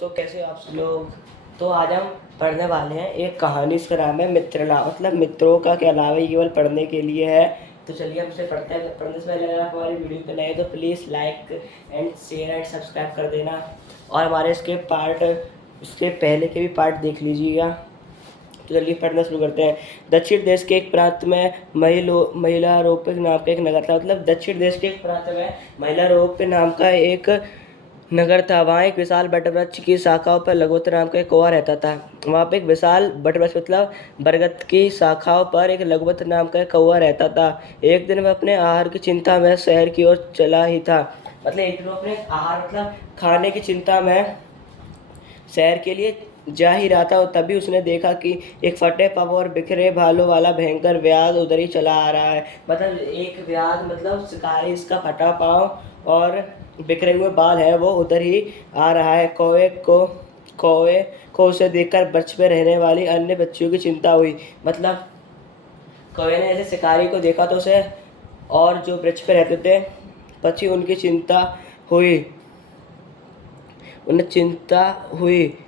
तो कैसे हो आप सब लोग। तो आज हम पढ़ने वाले हैं एक कहानी। इसका नाम है मित्रला, मतलब मित्रों का क्या नाम है, ये केवल पढ़ने के लिए है। तो चलिए हम इसे पढ़ते हैं। पढ़ने से पहले अगर आप हमारी वीडियो पे नए हैं तो please like and share and subscribe कर देना, और हमारे इसके पहले के भी पार्ट देख लीजिएगा। तो चलिए पढ़ना शुरू करते हैं। दक्षिण देश के एक प्रांत में महिला रोप्य नाम का एक नगर था। मतलब दक्षिण देश के एक प्रांत में महिला रोप्य नाम का एक नगर था। वहाँ एक विशाल वटवृक्ष की शाखाओं पर लघुत्र नाम का एक कौवा रहता था। वहाँ पे एक विशाल वटवृक्ष मतलब बरगद की शाखाओं पर एक लघुवत नाम का एक कौवा रहता था। एक दिन वह अपने आहार की चिंता में शहर की ओर चला ही था। मतलब एक दिन वो अपने आहार मतलब खाने की चिंता में शहर के लिए जा ही रहा था, और तभी उसने देखा कि एक फटे पग और बिखरे बालों वाला भयंकर व्याध उधर ही चला आ रहा है। मतलब एक व्याध मतलब शिकारी, इसका फटा पाँव और बिखरे हुए बाल है, वो उधर ही आ रहा है। कौवे को उसे देखकर वृक्ष पे रहने वाली अन्य बच्चियों की चिंता हुई। मतलब कौवे ने ऐसे शिकारी को देखा तो उसे, और जो वृक्ष पे रहते थे पक्षी, उनकी चिंता हुई। उन्हें चिंता हुई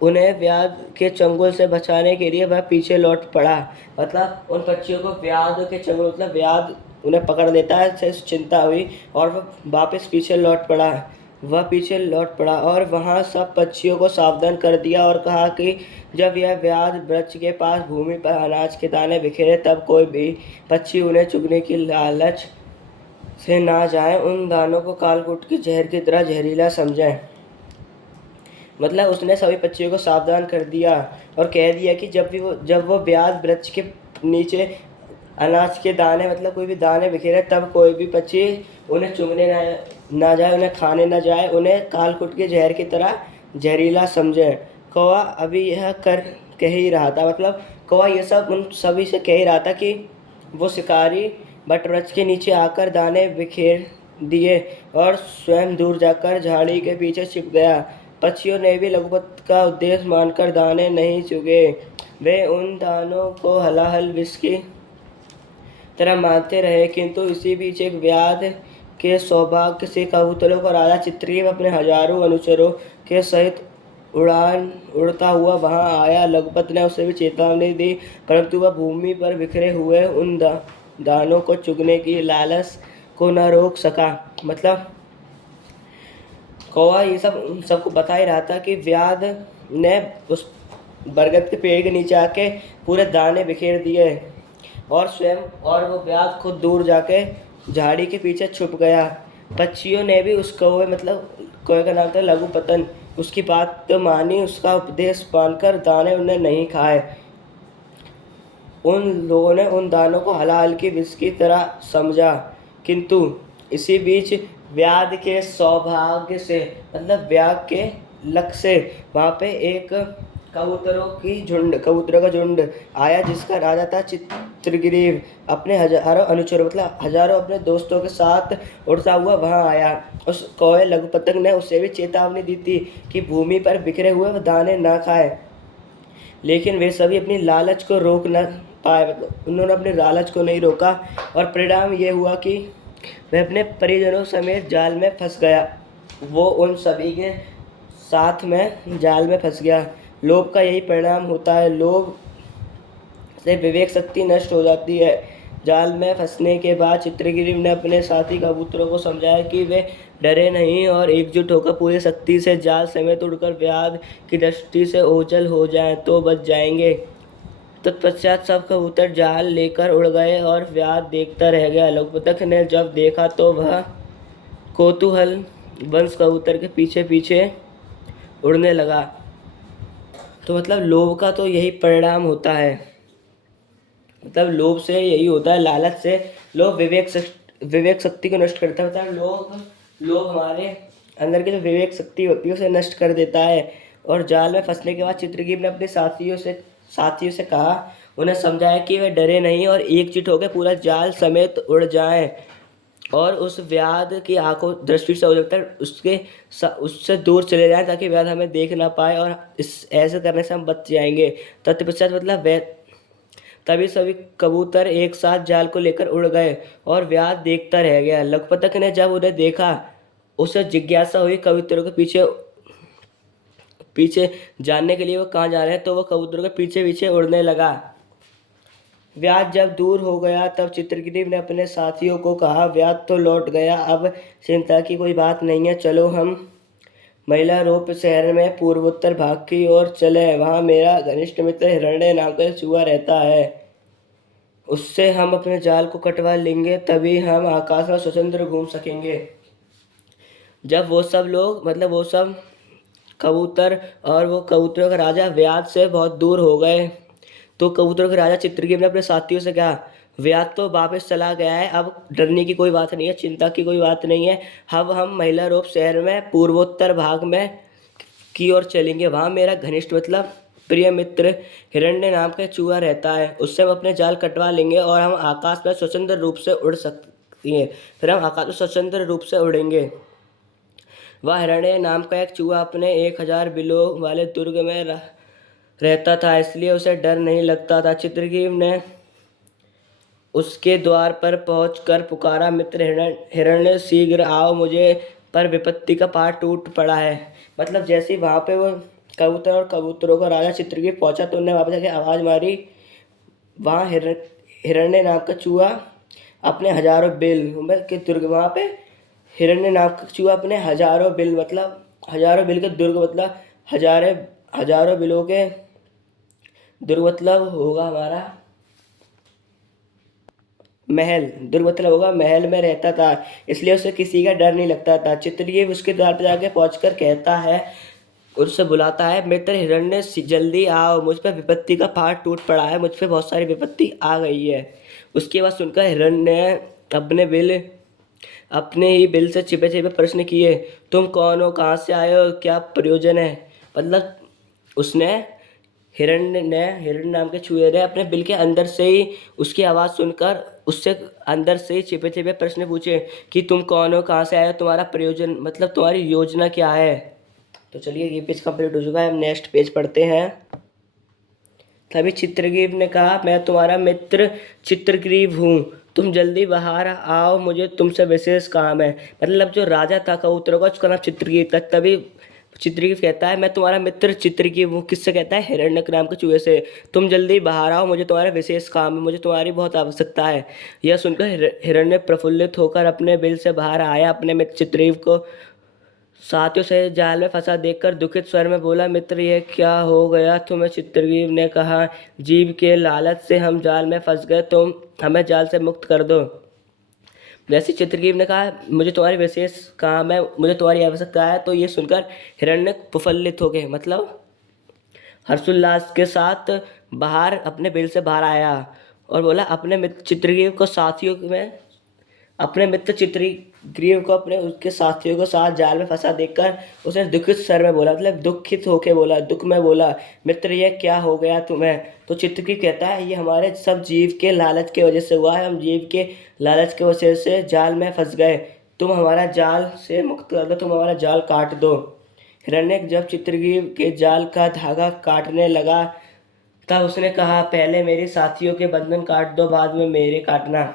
उन्हें व्याध के चंगुल से बचाने के लिए वह पीछे लौट पड़ा। मतलब उन पक्षियों को व्याध के चंगुल मतलब व्याध उन्हें पकड़ लेता है, से चिंता हुई और वह वापस पीछे लौट पड़ा और वहाँ सब पक्षियों को सावधान कर दिया और कहा कि जब यह व्याध वृक्ष के पास भूमि पर अनाज के दाने बिखेरे तब कोई भी पक्षी उन्हें चुगने की लालच से ना जाए, उन दानों को कालकूट की जहर की तरह जहरीला समझें। मतलब उसने सभी पक्षियों को सावधान कर दिया और कह दिया कि जब वो व्याध वृक्ष के नीचे अनाज के दाने मतलब कोई भी दाने बिखेरे तब कोई भी पक्षी उन्हें चुगने ना जाए, उन्हें खाने ना जाए, उन्हें कालकुट के जहर की तरह जहरीला समझे। कौवा अभी यह कह ही रहा था। मतलब कौवा ये सब उन सभी से कह ही रहा था कि वो शिकारी वटवृक्ष के नीचे आकर दाने बिखेर दिए और स्वयं दूर जाकर झाड़ी के पीछे छिप गया। पक्षियों ने भी लघुपत का उद्देश्य मानकर दाने नहीं चुगे। वे उन दानों को हलाहल विष की तरह मानते रहे, किंतु इसी बीच एक व्याध के सौभाग्य से कबूतरों का राजा चित्रकीप अपने हजारों अनुचरों के सहित उड़ता हुआ वहां आया। लघुपत ने उसे भी चेतावनी दी, परंतु वह भूमि पर बिखरे हुए उन दानों को चुगने की लालच को न रोक सका। मतलब कौवा ये सब उन सबको बता ही रहा था कि व्याध ने उस बरगद के पेड़ के नीचे आके पूरे दाने बिखेर दिए और वो व्याध खुद दूर जाके झाड़ी के पीछे छुप गया। पक्षियों ने भी उस कौवे मतलब कौवे का नाम था लघुपतन, उसकी बात तो मानी, उसका उपदेश मानकर दाने उन्हें नहीं खाए। उन लोगों ने उन दानों को हलाल की विष की तरह समझा, किंतु इसी बीच व्याध के सौभाग्य से मतलब व्याध के लक से वहाँ पे एक कबूतरों का झुंड आया, जिसका राजा था चित्रग्रीव। अपने हजारों अनुचरों मतलब हजारों अपने दोस्तों के साथ उड़ता हुआ वहां आया। उस कौवे लघुपतंग ने उसे भी चेतावनी दी थी कि भूमि पर बिखरे हुए दाने ना खाए, लेकिन वे सभी अपनी लालच को रोक न पाए। मतलब उन्होंने अपने लालच को नहीं रोका, और परिणाम ये हुआ कि वह अपने परिजनों समेत जाल में फंस गया। वो उन सभी के साथ में जाल में फंस गया। लोभ का यही परिणाम होता है। लोभ से विवेक शक्ति नष्ट हो जाती है। जाल में फंसने के बाद चित्रगिरी ने अपने साथी कबूतरों को समझाया कि वे डरे नहीं और एकजुट होकर पूरी शक्ति से जाल समेत उड़कर व्याध की दृष्टि से ओझल हो जाएं तो बच जाएंगे। तत्पश्चात सब कबूतर जाल लेकर उड़ गए और व्याध देखता रह गया। लघुपतक ने जब देखा तो वह कौतूहल वंश कबूतर के पीछे पीछे उड़ने लगा। तो मतलब लोभ का तो यही परिणाम होता है। मतलब लोभ से यही होता है, लालच से लोभ विवेक शक्ति को नष्ट करता है। मतलब लोभ हमारे अंदर की जो विवेक शक्ति होती है उसे नष्ट कर देता है। और जाल में फंसने के बाद चित्रकीप ने अपने साथियों से कहा, उन्हें समझाया कि वे डरे नहीं और एकजुट होकर पूरा जाल समेत उड़ जाएं और उस व्याध की आंखों दृष्टि से उजलकर उससे दूर चले जाएं, ताकि व्याध हमें देख ना पाए, और ऐसे करने से हम बच जाएंगे। तत्पश्चात मतलब तभी सभी कबूतर एक साथ जाल को लेकर उड़ गए और व्याध देखता रह गया। लखपतक ने जब उन्हें देखा, उसे जिज्ञासा हुई कबूतरों के पीछे पीछे जानने के लिए वो कहाँ जा रहे हैं, तो वो कबूतरों के पीछे पीछे उड़ने लगा। व्याध जब दूर हो गया तब चित्रग्रीव ने अपने साथियों को कहा, व्याध तो लौट गया, अब चिंता की कोई बात नहीं है, चलो हम महिला रोप शहर में पूर्वोत्तर भाग की ओर चले। वहाँ मेरा घनिष्ठ मित्र हिरण्य नाम का एक चूहा रहता है, उससे हम अपने जाल को कटवा लेंगे, तभी हम आकाश में स्वतंत्र घूम सकेंगे। जब वो सब लोग मतलब वो सब कबूतर और वो कबूतरों का राजा व्याध से बहुत दूर हो गए, तो कबूतरों के राजा चित्रगीत ने अपने साथियों से कहा, व्याध तो वापस चला गया है, अब डरने की कोई बात नहीं है, चिंता की कोई बात नहीं है। अब हम महिला रोप शहर में पूर्वोत्तर भाग में की ओर चलेंगे। वहाँ मेरा घनिष्ठ मतलब प्रिय मित्र हिरण्य नाम का चूहा रहता है, उससे हम अपने जाल कटवा लेंगे और हम आकाश में स्वतंत्र रूप से उड़ सकती हैं। फिर हम आकाश में स्वतंत्र रूप से उड़ेंगे। वह हिरण्य नाम का एक चूहा अपने 1000 बिलों वाले दुर्ग में रहता था, इसलिए उसे डर नहीं लगता था। चित्रगीत ने उसके द्वार पर पहुंचकर पुकारा, मित्र हिरण्य शीघ्र आओ, मुझे पर विपत्ति का पहाड़ टूट पड़ा है। मतलब जैसे ही वहाँ पे वो कबूतर और कबूतरों का राजा चित्रगीत पहुंचा तो उन्हें वहाँ पे जाके आवाज़ मारी। वहाँ हिरण्य नाम का चूहा अपने हजारों बिल के दुर्ग, वहाँ पे हिरण्य नाम का चूहा अपने हजारों बिल मतलब हजारों बिल के दुर्ग मतलब हजारों बिलों के दुर्ग मतलब होगा हमारा महल, दुर्ग मतलब होगा महल में रहता था, इसलिए उसे किसी का डर नहीं लगता था। चित्रगीत उसके द्वार पर जाके पहुंचकर कहता है, उससे बुलाता है, मित्र हिरण्य जल्दी आओ, मुझ पर विपत्ति का पहाड़ टूट पड़ा है, मुझ पर बहुत सारी विपत्ति आ गई है। उसके बाद सुनकर हिरण्य अपने ही बिल से छिपे छिपे प्रश्न किए, तुम कौन हो, कहाँ से आए हो, क्या प्रयोजन है। मतलब उसने हिरण्य नाम के चूहे ने अपने बिल के अंदर से ही उसकी आवाज़ सुनकर उससे अंदर से ही छिपे छिपे प्रश्न पूछे कि तुम कौन हो, कहाँ से आए हो, तुम्हारा प्रयोजन मतलब तुम्हारी योजना क्या है। तो चलिए ये पेज कंप्लीट हो चुका है, हम नेक्स्ट पेज पढ़ते हैं। तभी चित्रग्रीव ने कहा, मैं तुम्हारा मित्र चित्रग्रीव हूँ, तुम जल्दी बाहर आओ, मुझे तुमसे विशेष काम है। मतलब जो राजा था कबूतरों का, उसका नाम चित्रग्रीव था। तभी चित्रग्रीव कहता है, मैं तुम्हारा मित्र चित्रग्रीव हूँ। किससे कहता है? हिरण्यक नाम के चूहे से। तुम जल्दी बाहर आओ, मुझे तुम्हारा विशेष काम है, मुझे तुम्हारी बहुत आवश्यकता है। यह सुनकर हिरण्य प्रफुल्लित होकर अपने बिल से बाहर आया, अपने मित्र चित्रग्रीव को साथियों से जाल में फंसा देखकर दुखित स्वर में बोला, मित्र यह क्या हो गया तुम्हें? चित्रग्रीव ने कहा, जीव के लालच से हम जाल में फंस गए, तुम हमें जाल से मुक्त कर दो। जैसे चित्रग्रीव ने कहा, मुझे तुम्हारी विशेष काम है, मुझे तुम्हारी आवश्यकता है, तो ये सुनकर हिरण्य प्रफुल्लित हो गए, मतलब हर्षोल्लास के साथ बाहर अपने बिल से बाहर आया और बोला, अपने मित्र चित्रग्रीव को साथियों में अपने मित्र चित्रग्रीव को अपने उसके साथियों को साथ जाल में फंसा देखकर उसने दुखित स्वर में बोला, मतलब दुखित होके बोला, दुख में बोला, मित्र ये क्या हो गया तुम्हें? तो चित्रग्रीव कहता है, ये हमारे सब जीव के लालच के वजह से हुआ है, हम जीव के लालच के वजह से जाल में फंस गए, तुम हमारा जाल से मुक्त कर दो, तुम हमारा जाल काट दो। हिरण्य जब चित्रग्रीव के जाल का धागा काटने लगा तब उसने कहा, पहले मेरे साथियों के बंधन काट दो, बाद में मेरे काटना।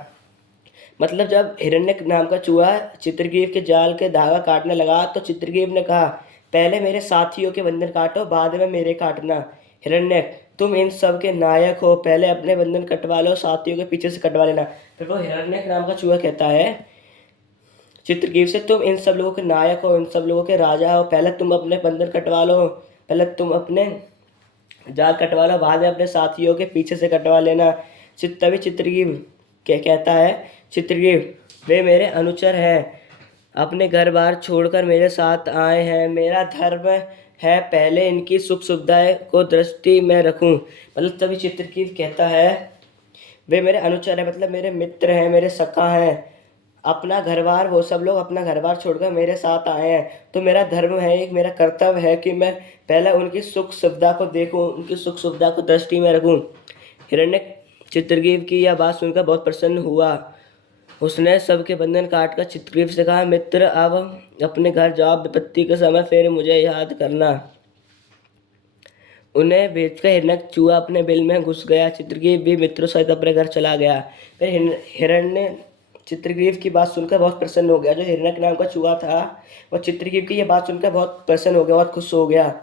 मतलब जब हिरण्यक नाम का चूहा चित्रग्रीव के जाल के धागा काटने लगा तो चित्रग्रीव ने कहा, पहले मेरे साथियों के बंधन काटो, बाद में मेरे काटना। हिरण्यक, तुम इन सब के नायक हो, पहले अपने बंधन कटवा लो, साथियों के पीछे से कटवा लेना। फिर वो हिरण्यक नाम का चूहा कहता है चित्रग्रीव से, तुम इन सब लोगों के नायक हो, इन सब लोगों के राजा हो, पहले तुम अपने बंधन कटवा लो, पहले तुम अपने जाल कटवा लो, बाद में अपने साथियों के पीछे से कटवा लेना। तभी चित्रग्रीव क्या कहता है, चित्रग्रीव, वे मेरे अनुचर हैं, अपने घर बार छोड़कर मेरे साथ आए हैं, मेरा धर्म है पहले इनकी सुख सुविधाएं को दृष्टि में रखूं। मतलब तभी चित्रग्रीव कहता है, वे मेरे अनुचर हैं, मतलब मेरे मित्र हैं, मेरे सखा हैं, अपना घर बार वो सब लोग अपना घर बार छोड़कर मेरे साथ आए हैं, तो मेरा धर्म है, एक मेरा कर्तव्य है कि मैं पहले उनकी सुख सुविधा को देखूं, उनकी सुख सुविधा को दृष्टि में रखूं। हिरण्य चित्रग्रीव की यह बात सुनकर बहुत प्रसन्न हुआ, उसने सबके बंधन काट कर चित्रग्रीव से कहा, मित्र अब अपने घर जाओ, विपत्ति के समय फिर मुझे याद करना। उन्हें भेजकर हिरण्यक चूहा अपने बिल में घुस गया। चित्रग्रीव भी मित्रों सहित अपने घर चला गया। फिर हिरण्य चित्रग्रीव की बात सुनकर बहुत प्रसन्न हो गया। जो हिरण्यक नाम का चूहा था वह चित्रग्रीव की यह बात सुनकर बहुत प्रसन्न हो गया, बहुत खुश हो गया।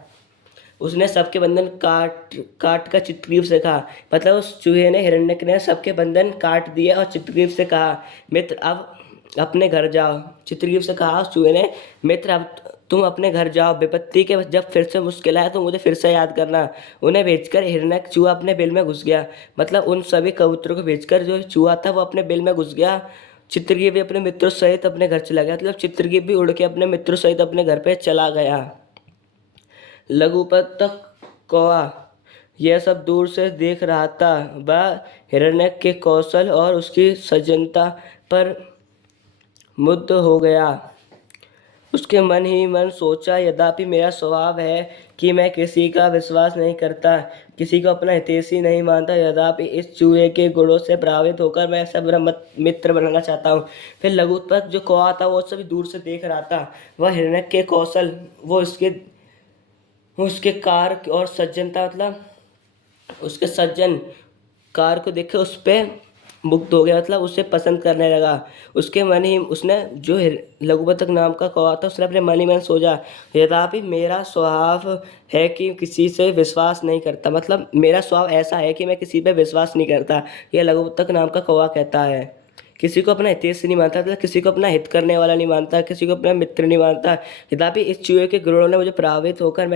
उसने सबके बंधन काट काट कर चित्रग्रीव से कहा, मतलब उस चूहे ने, हिरण्यक ने सबके बंधन काट दिए और चित्रग्रीव से कहा, मित्र अब अपने घर जाओ। चित्रग्रीव से कहा उस चूहे ने, मित्र अब तुम अपने घर जाओ, विपत्ति के जब फिर से मुश्किल आए तो मुझे फिर से याद करना। उन्हें भेजकर हिरण्यक चूहा अपने बिल में घुस गया। मतलब उन सभी कबूतरों को भेजकर जो चूहा था वो अपने बिल में घुस गया। चित्रगीत भी अपने मित्रों सहित अपने घर चला गया। मतलब चित्रगीत भी उड़ के अपने मित्रों सहित अपने घर पे चला गया। लघुपतक कौआ यह सब दूर से देख रहा था। वह हिरण्यक के कौशल और उसकी सज्जनता पर मुग्ध हो गया। उसके मन ही मन सोचा, यद्यपि मेरा स्वभाव है कि मैं किसी का विश्वास नहीं करता, किसी को अपना हितैषी नहीं मानता, यद्यपि इस चूहे के गुणों से प्रभावित होकर मैं ऐसा मेरा मित्र बनाना चाहता हूँ। फिर लघुपत जो कौआ था वो सभी दूर से देख रहा था। वह हिरण्यक के कौशल, वो उसके कार्य और सज्जनता, मतलब उसके सज्जन कार को देखे उस पर मुग्ध हो गया, मतलब उसे पसंद करने लगा। उसके मन ही उसने जो लघुपतक नाम का कौवा था उसने अपने मन ही मन सोचा, यद्यपि मेरा स्वभाव है कि किसी से विश्वास नहीं करता, मतलब मेरा स्वभाव ऐसा है कि मैं किसी पे विश्वास नहीं करता। यह लघुपतक नाम का कौवा कहता है। किसी को अपना हितैषी नहीं मानता, मतलब किसी को अपना हित करने वाला नहीं मानता, किसी को अपना मित्र नहीं मानता। यद्यपि इस चूहे के गुणों ने मुझे प्रभावित होकर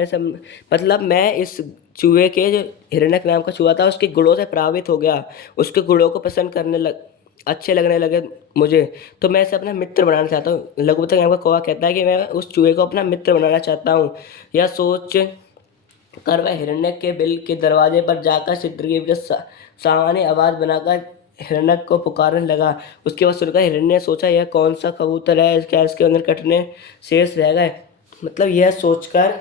मतलब मैं इस चूहे के, जो हिरण्यक नाम का चूहा था, उसके गुणों से प्रभावित हो गया। उसके गुणों को पसंद करने अच्छे लगने लगे मुझे, तो मैं इसे अपना मित्र बनाना चाहता हूँ। लघुपतक नाम का कौवा कहता है कि मैं उस चूहे को अपना मित्र बनाना चाहता हूँ। यह सोच कर वह हिरण्यक के बिल के दरवाजे पर जाकर चित्रगीत के सामान्य आवाज़ बनाकर हिरण्यक को पुकारने लगा। उसके बाद सुनकर हिरण्य ने सोचा, यह कौन सा कबूतर है, क्या इसके अंदर कटने शेष रह गए। मतलब यह सोचकर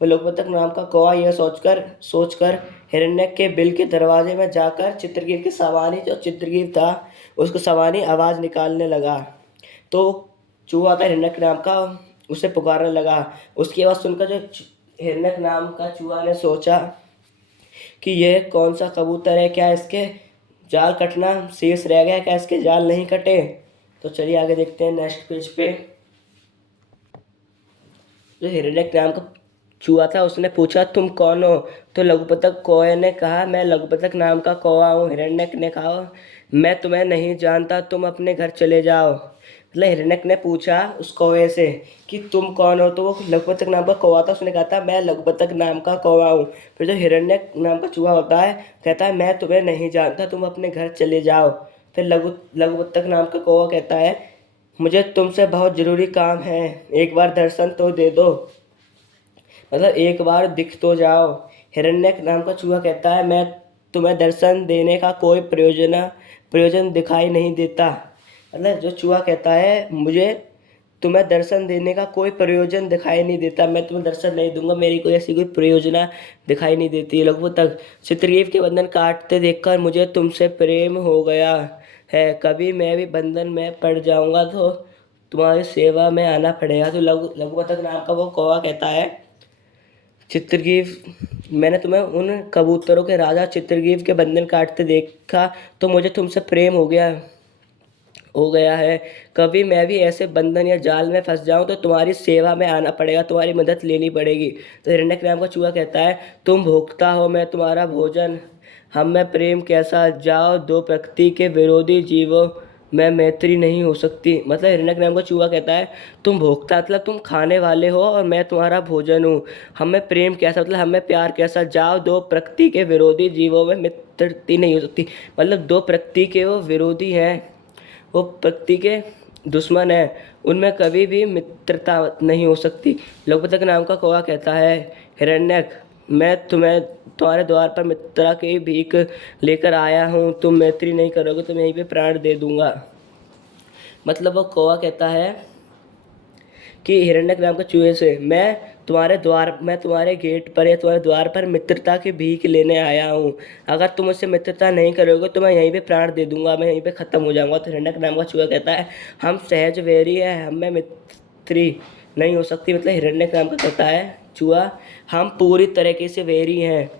वो लघुपतक नाम का कौवा यह सोचकर हिरण्यक के बिल के दरवाजे में जाकर चित्रगीत के सामान्य, जो चित्रगीत था उसको सामान्य आवाज़ निकालने लगा। तो चूहा था हिरण्यक नाम का, उसे पुकारने लगा। उसकी आवाज़ सुनकर जो हिरण्यक नाम का चूहा ने सोचा कि यह कौन सा कबूतर है, क्या इसके जाल कटना शेष रह गया, क्या इसके जाल नहीं कटे। तो चलिए आगे देखते हैं नेक्स्ट पेज पे। जो हिरण्यक नाम का चूहा था उसने पूछा, तुम कौन हो। तो लघुपतक कौए ने कहा, मैं लघुपतक नाम का कौवा हूँ। हिरण्यक ने कहा, मैं तुम्हें नहीं जानता, तुम अपने घर चले जाओ। मतलब हिरण्यक ने पूछा उस कौवे से कि तुम कौन हो, तो वो लघुपतक नाम का कौवा था, उसने कहा था मैं लघुपतक नाम का कौवा हूँ। फिर जो हिरण्यक नाम का चूहा होता है कहता है, मैं तुम्हें नहीं जानता, तुम अपने घर चले जाओ। फिर लघुपतक नाम का कौवा कहता है, मुझे तुमसे बहुत ज़रूरी काम है, एक बार दर्शन तो दे दो, मतलब एक बार दिख तो जाओ। हिरण्यक नाम का चूहा कहता है, मैं तुम्हें दर्शन देने का कोई प्रयोजन दिखाई नहीं देता। मतलब जो चूहा कहता है, मुझे तुम्हें दर्शन देने का कोई प्रयोजन दिखाई नहीं देता, मैं तुम्हें दर्शन नहीं दूंगा, मेरी कोई ऐसी कोई प्रयोजना दिखाई नहीं देती। लघुपतक चित्रगीत के बंधन काटते देखकर मुझे तुमसे प्रेम हो गया है, कभी मैं भी बंधन में पड़ जाऊंगा तो तुम्हारी सेवा में आना पड़ेगा। तो लघुपतक नाम का वो कौवा कहता है, चित्रगीत, मैंने तुम्हें उन कबूतरों के राजा चित्रगीत के बंधन काटते देखा तो मुझे तुमसे प्रेम हो गया है, कभी मैं भी ऐसे बंधन या जाल में फंस जाऊं तो तुम्हारी सेवा में आना पड़ेगा, तुम्हारी मदद लेनी पड़ेगी। तो हिरण्यक नाम का चूहा कहता है, तुम भोगता हो, मैं तुम्हारा भोजन, हम में प्रेम कैसा, जाओ, दो प्रकृति के विरोधी जीवों में मैत्री नहीं हो सकती। मतलब हिरण्यक नाम का चूहा कहता है, तुम भोक्ता मतलब तुम खाने वाले हो और मैं तुम्हारा भोजन हूँ, हमें प्रेम कैसा, मतलब हमें प्यार कैसा, जाओ, दो प्रकृति के विरोधी जीवों में मित्रता नहीं हो सकती। मतलब दो प्रकृति के वो विरोधी हैं, वो प्रकृति के दुश्मन हैं, उनमें कभी भी मित्रता नहीं हो सकती। लघुपतक नाम का कौवा कहता है, हिरण्यक, मैं तुम्हारे द्वार पर मित्रता की भीख लेकर आया हूँ, तुम मैत्री नहीं करोगे तो मैं यहीं पे प्राण दे दूंगा। मतलब वो कौवा कहता है कि हिरण्यक नाम के चूहे से, मैं तुम्हारे गेट पर या तुम्हारे द्वार पर मित्रता की भीख लेने आया हूँ, अगर तुम मुझसे मित्रता नहीं करोगे तो मैं यहीं पे प्राण दे दूंगा, मैं यहीं पे ख़त्म हो जाऊंगा। तो हिरण्यक नाम का चूहा कहता है, हम सहज वैरी है, हमें मित्री नहीं हो सकती। मतलब हिरण्यक नाम का कहता है चूहा, हम पूरी तरीके से वैरी हैं,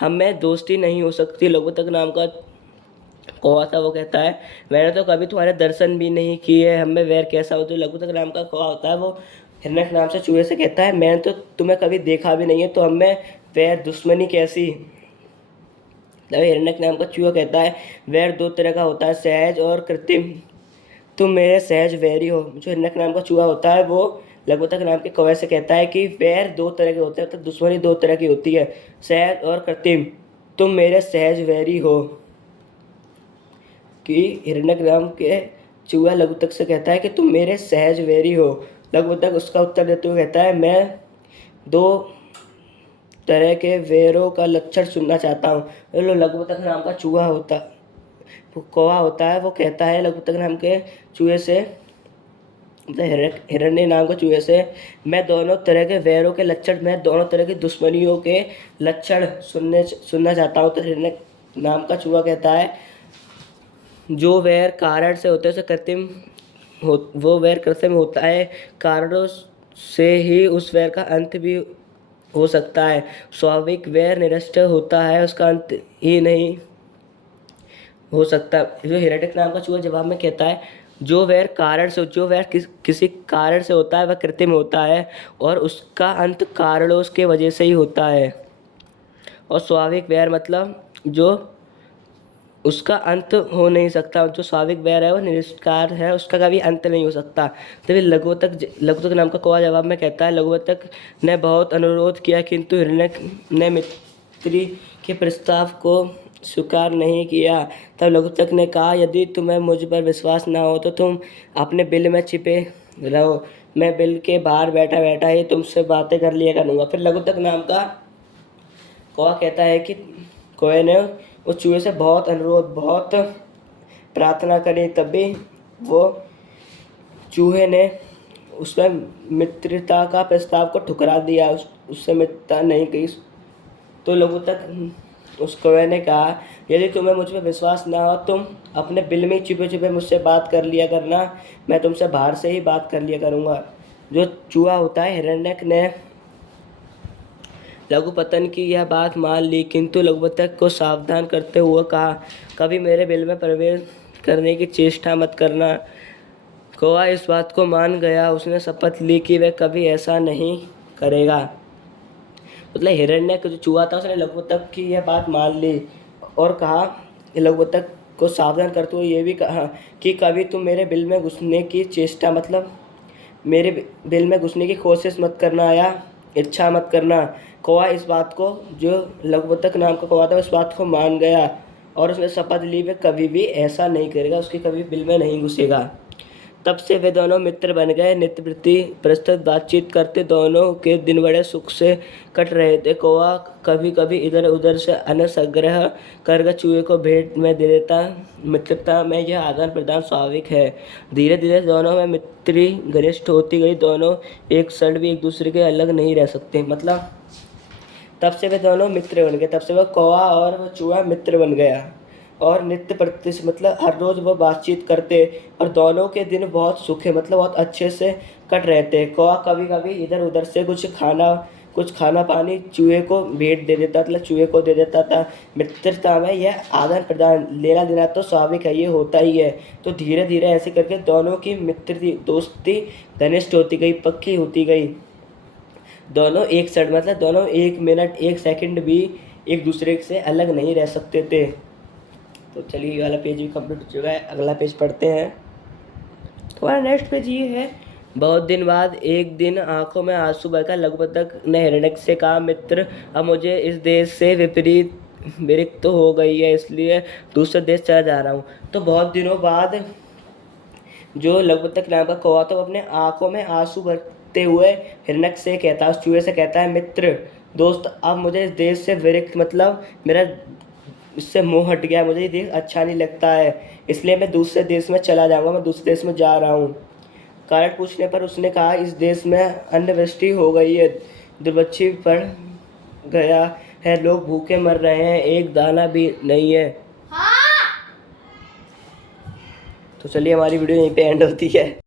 हमें दोस्ती नहीं हो सकती। लघुपतक नाम का कौवा था वो कहता है, मैंने तो कभी तुम्हारे दर्शन भी नहीं किए, हमें वैर कैसा हो। तो लघुपतक नाम का कौवा होता है वो हिरण्यक नाम से चूहे से कहता है, मैंने तो तुम्हें कभी देखा भी नहीं है, तो हमें वैर दुश्मनी कैसी। तभी हिरण्यक नाम का चूहा कहता है, वैर दो तरह का होता है, सहज और कृत्रिम। तुम मेरे सहज वैरी हो। जो हिरण्यक नाम का चूहा होता है वो लघुतक नाम के कौवे से कहता है कि वैर दो तरह के होते हैं, तो दुश्मनी दो तरह की होती है, सहज और कृत्रिम। तुम मेरे सहज वैरी हो। कि हिरण्यक नाम के चूहा लघुतक से कहता है कि तुम मेरे सहज वैरी हो। लघुतक उसका उत्तर देते हुए कहता है, मैं दो तरह के वैरों का लक्षण सुनना चाहता हूँ। जो लघुतक नाम का चूहा होता कौवा होता है वो कहता है लघुतक नाम के चूहे से, हिरण्य नाम के चूहे से, मैं दोनों तरह के वैरों के लक्षण, मैं दोनों तरह की दुश्मनियों के लक्षण सुनना चाहता हूँ। तो हिरण्य नाम का चूहा कहता है, जो वैर कारण से होते हैं उसे कृत्रिम वो वैर कृत्रिम होता है, कारणों से ही उस वैर का अंत भी हो सकता है। स्वाभाविक वैर निरस्त होता है, उसका अंत ही नहीं हो सकता। जो हिरण्यक नाम का चूहा जवाब में कहता है, जो वैर किसी कारण से होता है वह कृत्रिम होता है, और उसका अंत कारणों के वजह से ही होता है। और स्वाभाविक वैर मतलब जो उसका अंत हो नहीं सकता, जो स्वाभाविक वैर है वो निरस्कार है, उसका कभी अंत नहीं हो सकता। तभी लघुतक नाम का कौवा जवाब में कहता है, लघुतक ने बहुत अनुरोध किया, किंतु हिरण्यक ने मित्री के प्रस्ताव को स्वीकार नहीं किया। तब लघुतक ने कहा, यदि तुम्हें मुझ पर विश्वास न हो तो तुम अपने बिल में छिपे रहो, मैं बिल के बाहर बैठा बैठा ही तुमसे बातें कर लिया करूँगा। फिर लघुतक नाम का कौवा कहता है कि कौवे ने उस चूहे से बहुत प्रार्थना करी, तभी वो चूहे ने उसमें मित्रता का प्रस्ताव को ठुकरा दिया, उससे मित्रता नहीं की। तो लघुतक उस कौवे ने कहा, यदि तुम्हें मुझ पर विश्वास ना हो तुम अपने बिल में छिपे छिपे मुझसे बात कर लिया करना, मैं तुमसे बाहर से ही बात कर लिया करूँगा। जो चूहा होता है हिरण्यक ने लघुपतन की यह बात मान ली, किंतु लघुपतक को सावधान करते हुए कहा, कभी मेरे बिल में प्रवेश करने की चेष्टा मत करना। कौवा इस बात को मान गया, उसने शपथ ली कि वह कभी ऐसा नहीं करेगा। मतलब हिरण्यक जो चूहा था उसने लघुपतक की यह बात मान ली और कहा, लघुपतक को सावधान करते हुए ये भी कहा कि कभी तुम मेरे बिल में घुसने की चेष्टा मतलब मेरे बिल में घुसने की कोशिश मत करना या इच्छा मत करना। कौवा इस बात को, जो लघुपतक नाम का कौवा था, इस बात को मान गया और उसने शपथ ली वह कभी भी ऐसा नहीं करेगा, उसके कभी बिल में नहीं घुसेगा। तब से वे दोनों मित्र बन गए। नित्य प्रति प्रस्तुत बातचीत करते दोनों के दिन बड़े सुख से कट रहे थे। कौवा कभी कभी इधर उधर से अन्न संग्रह कर चूहे को भेंट में दे देता। मित्रता में यह आदान प्रदान स्वाभाविक है। धीरे धीरे दोनों में मित्री घनिष्ठ होती गई। दोनों एक क्षण भी एक दूसरे के अलग नहीं रह सकते। मतलब तब से वे दोनों मित्र बन गए। तब से वह कौवा और वह चूहा मित्र बन गया और नित्य प्रति मतलब हर रोज़ वो बातचीत करते और दोनों के दिन बहुत सुखे मतलब बहुत अच्छे से कट रहे थे। कौवा कभी कभी इधर उधर से कुछ खाना पानी चूहे को भेंट दे देता, मतलब चूहे को दे देता था। मित्रता में यह आदान प्रदान लेना देना तो स्वाभाविक है, ये होता ही है। तो धीरे धीरे ऐसे करके दोनों की मित्रता दोस्ती घनिष्ठ होती गई, पक्की होती गई। दोनों एक क्षण मतलब दोनों एक मिनट एक सेकंड भी एक दूसरे से अलग नहीं रह सकते थे। तो चलिए ये वाला पेज भी कंप्लीट हो चुका है, अगला पेज पढ़ते हैं। हमारा नेक्स्ट पेज ये है, बहुत दिन बाद एक दिन आंखों में आंसू बहकर लघुपतक ने हिरण्यक से कहा, मित्र अब मुझे इस देश से विरक्त तो हो गई है, इसलिए दूसरे देश चला जा रहा हूँ। तो बहुत दिनों बाद जो लघुपतक नाम का कौवा था वो अपने आंखों में आंसू भरते हुए हिरण्यक से कहता है, उस चूहे से कहता है, मित्र दोस्त अब मुझे इस देश से विरक्त मतलब मेरा इससे मुंह हट गया, मुझे ये देश अच्छा नहीं लगता है, इसलिए मैं दूसरे देश में चला जाऊंगा, मैं दूसरे देश में जा रहा हूँ। कारण पूछने पर उसने कहा, इस देश में अनावृष्टि हो गई है, दुर्भिक्ष पड़ गया है, लोग भूखे मर रहे हैं, एक दाना भी नहीं है। हाँ। तो चलिए हमारी वीडियो यहीं पे एंड होती है।